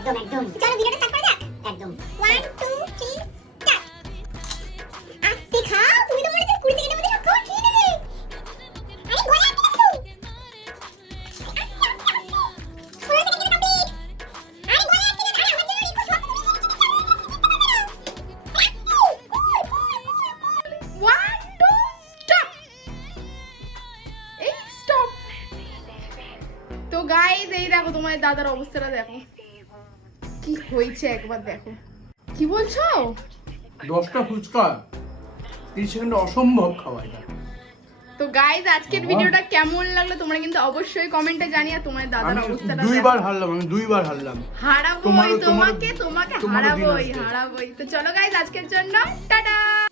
একদম একদম। চলো ভিডিওটা স্টার্ট করা যাক। একদম 1 2 3 স্টার্ট। আস্তে খাও, তুমি তো মনে হচ্ছে 20 সেকেন্ডের মধ্যে সব খাবার খেয়ে নেবে। আরে গলা আটকে যাচ্ছে তো। আস্তে আস্তে আস্তে। 16 সেকেন্ড কমপ্লিট। আরে গলা আটকে যাচ্ছে। আরে আমার জন্য রিকোয়েস্ট সব তুমি খেতে পারবে না। 1 2 স্টপ। এই স্টপ। তো গাইস এই দেখো তোমার দাদার অবস্থাটা দেখো কি হয়েছে, একবার দেখো। কি বলছো? 10টা ফুচকা 30 সেকেন্ডে অসম্ভব খাওয়া এটা। তো গাইস আজকের ভিডিওটা কেমন লাগলো তোমরা কিন্তু অবশ্যই কমেন্টে জানিয়ে। তোমার দাদার আমি অবস্থাটা দুইবার হারলাম, আমি দুইবার হারলাম। হারাবোই তোমারও তোমাকে তোমাকে তোমারও দিন হারাবোই আসবে। হারাবোই। তো চলো গাইস আজকের জন্য টাটা।